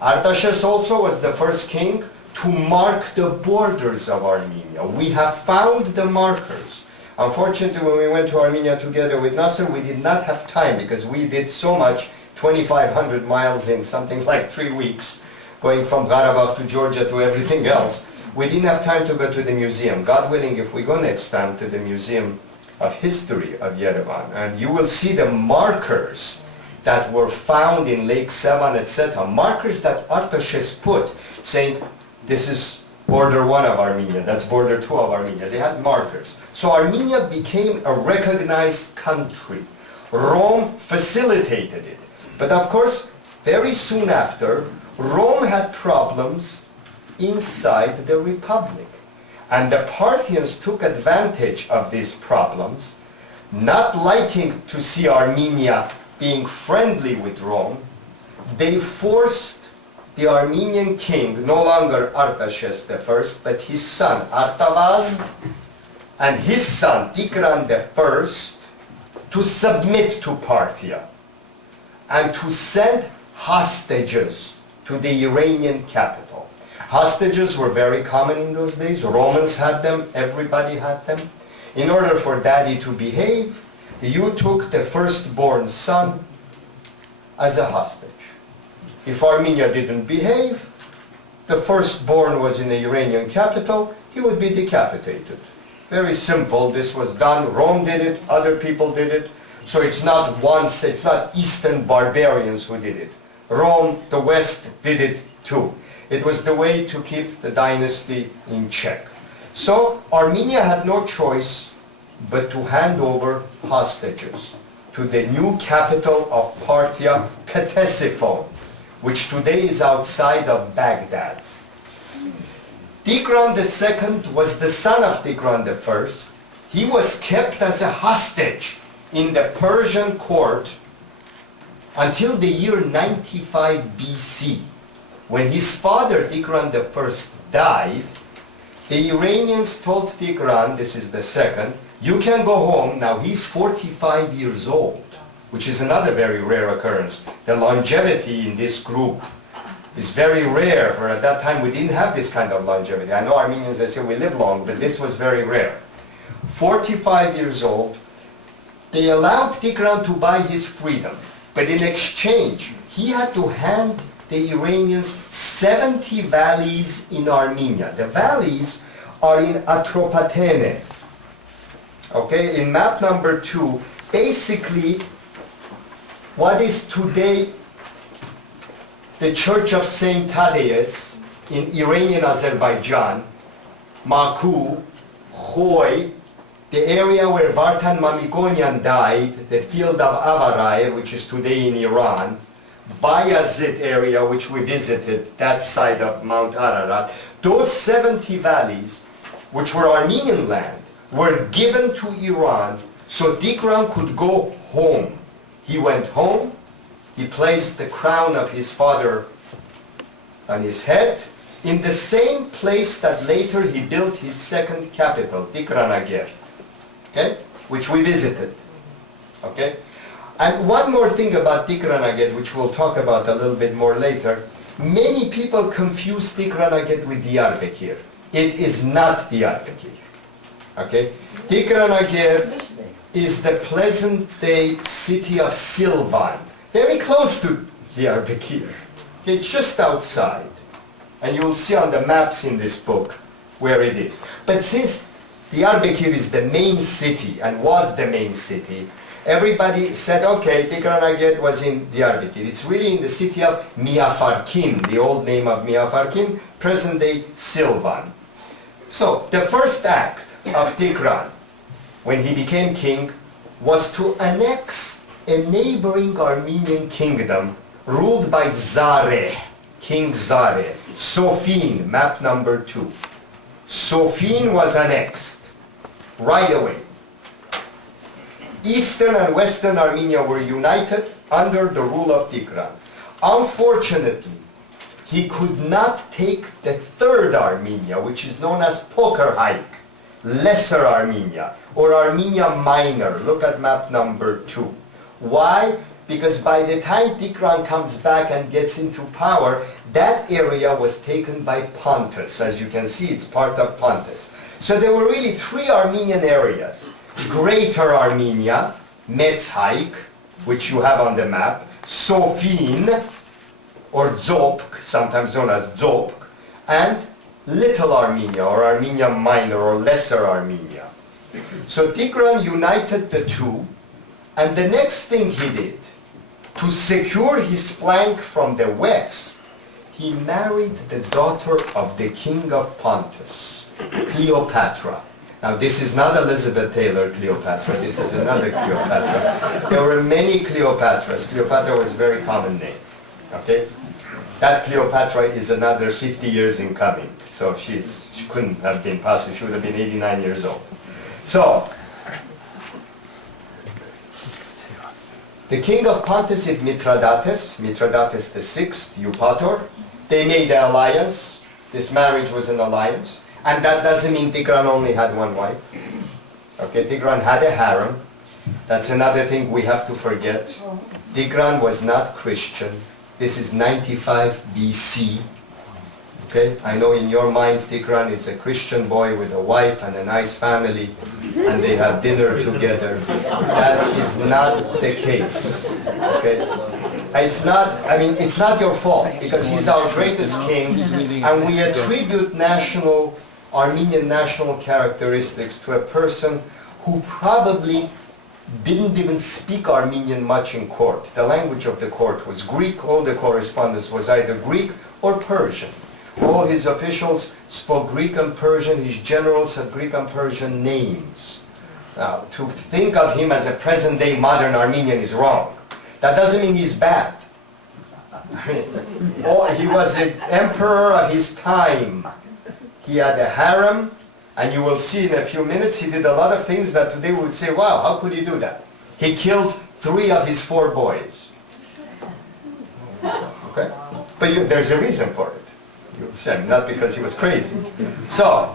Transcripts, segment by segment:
Artaxerxes also was the first king to mark the borders of Armenia. We have found the markers. Unfortunately, when we went to Armenia together with NAASR, we did not have time because we did so much, 2,500 miles in something like 3 weeks, going from Karabagh to Georgia to everything else. We didn't have time to go to the museum. God willing, if we go next time to the Museum of History of Yerevan, and you will see the markers that were found in Lake Sevan, etc. Markers that Artaxerxes put, saying, this is border 1 of Armenia, that's border 2 of Armenia. They had markers. So Armenia became a recognized country. Rome facilitated it. But of course, very soon after, Rome had problems inside the Republic. And the Parthians took advantage of these problems, not liking to see Armenia being friendly with Rome. They forced the Armenian king, no longer Artaxerxes I, but his son Artavasd and his son Tigran I to submit to Parthia and to send hostages to the Iranian capital. Hostages were very common in those days. Romans had them, everybody had them. In order for daddy to behave, you took the firstborn son as a hostage. If Armenia didn't behave, the firstborn was in the Iranian capital, he would be decapitated. Very simple, this was done, Rome did it, other people did it, so it's not Eastern barbarians who did it. Rome, the West, did it too. It was the way to keep the dynasty in check. So Armenia had no choice but to hand over hostages to the new capital of Parthia, Ctesiphon, which today is outside of Baghdad. Tigran II was the son of Tigran I. He was kept as a hostage in the Persian court until the year 95 BC. When his father, Tigran I, died, the Iranians told Tigran, this is the second, you can go home. Now he's 45 years old, which is another very rare occurrence. The longevity in this group is very rare, for at that time we didn't have this kind of longevity. I know Armenians, they say we live long, but this was very rare. 45 years old, they allowed Tigran to buy his freedom, but in exchange, he had to hand the Iranians 70 valleys in Armenia. The valleys are in Atropatene. Okay, in map number 2, basically what is today the Church of St. Thaddeus in Iranian Azerbaijan, Maku, Khoy, the area where Vartan Mamikonian died, the field of Avarair, which is today in Iran, Bayazid area, which we visited, that side of Mount Ararat, those 70 valleys, which were Armenian land, were given to Iran so Tigran could go home. He went home, he placed the crown of his father on his head, in the same place that later he built his second capital, Tigran, okay, which we visited. Okay? And one more thing about Tigran, which we'll talk about a little bit more later. Many people confuse Tigran with Diyarbakir. It is not Diyarbakir. Okay? Tigran is the present-day city of Silvan, very close to Diyarbakir. Okay, just outside. And you will see on the maps in this book where it is. But since Diyarbakir is the main city and was the main city, everybody said, okay, Tigran was in Diyarbakir. It's really in the city of Miafarkin, the old name of Miafarkin, present-day Silvan. So the first act of Tigran, when he became king, was to annex a neighboring Armenian kingdom ruled by Zare, King Zare. Sofin, map number 2. Sofin was annexed right away. Eastern and Western Armenia were united under the rule of Tigran. Unfortunately, he could not take the third Armenia, which is known as Pokerhaik, Lesser Armenia, or Armenia Minor. Look at map number 2. Why? because by the time Tigran comes back and gets into power, that area was taken by Pontus. As you can see, it's part of Pontus. So there were really three Armenian areas. Greater Armenia, Metzhaik, which you have on the map, Sofin, or Zopk, sometimes known as Zopk, and Little Armenia, or Armenia Minor, or Lesser Armenia. So Tigran united the two, and the next thing he did, to secure his flank from the west, he married the daughter of the king of Pontus, Cleopatra. Now this is not Elizabeth Taylor Cleopatra, this is another Cleopatra. There were many Cleopatras. Cleopatra was a very common name. Okay? That Cleopatra is another 50 years in coming. So she couldn't have been possible. She would have been 89 years old. So, the king of Pontus is Mithridates VI, Eupator. They made the alliance. This marriage was an alliance. And that doesn't mean Tigran only had one wife. Okay, Tigran had a harem. That's another thing we have to forget. Tigran was not Christian. This is 95 BC. Okay, I know in your mind Tigran is a Christian boy with a wife and a nice family, and they have dinner together. That is not the case. Okay? It's not your fault, because he's our greatest king, and we attribute Armenian national characteristics to a person who probably didn't even speak Armenian much in court. The language of the court was Greek. All the correspondence was either Greek or Persian. All his officials spoke Greek and Persian. His generals had Greek and Persian names. Now, to think of him as a present-day modern Armenian is wrong. That doesn't mean he's bad. He was the emperor of his time. He had a harem, and you will see in a few minutes he did a lot of things that today we would say, wow, how could he do that? He killed 3 of his 4 boys. Okay? But there's a reason for it. You'll say, not because he was crazy. So,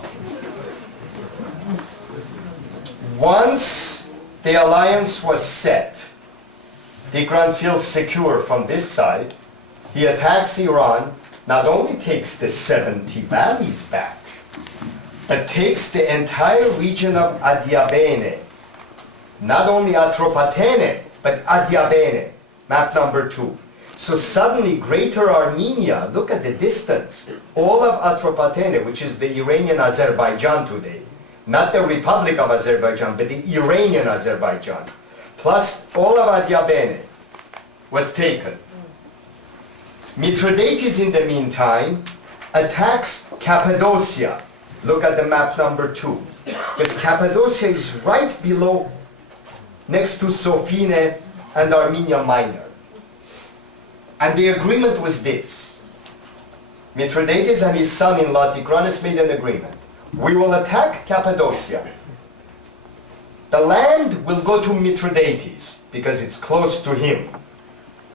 once the alliance was set, Tigran feels secure from this side. He attacks Iran, not only takes the 70 valleys back, but takes the entire region of Adiabene. Not only Atropatene, but Adiabene, map number 2. So suddenly Greater Armenia, look at the distance, all of Atropatene, which is the Iranian Azerbaijan today, not the Republic of Azerbaijan, but the Iranian Azerbaijan, plus all of Adiabene was taken. Mithridates, in the meantime, attacks Cappadocia. Look at the map number 2. Because Cappadocia is right below, next to Sofine and Armenia Minor. And the agreement was this. Mithridates and his son-in-law Tigranes made an agreement. We will attack Cappadocia. The land will go to Mithridates because it's close to him.